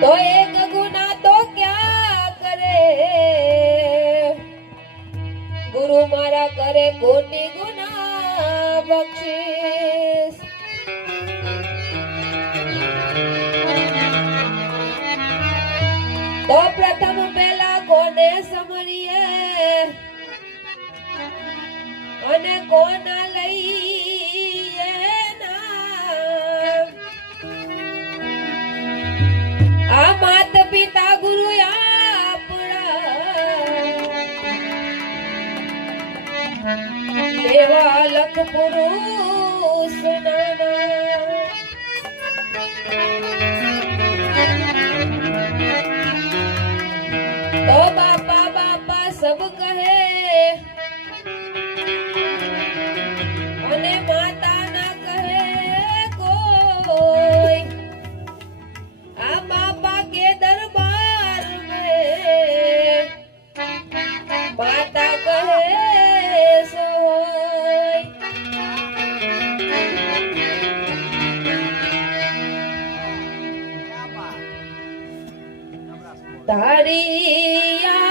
તો એક ગુના તો ક્યાં કરે? ગુરુ મારા કરે કોટી ગુના બક્ષીસ. તો પ્રથમ પહેલા કોને સમરીએ અને કોના পালন পুরুষ না Maria.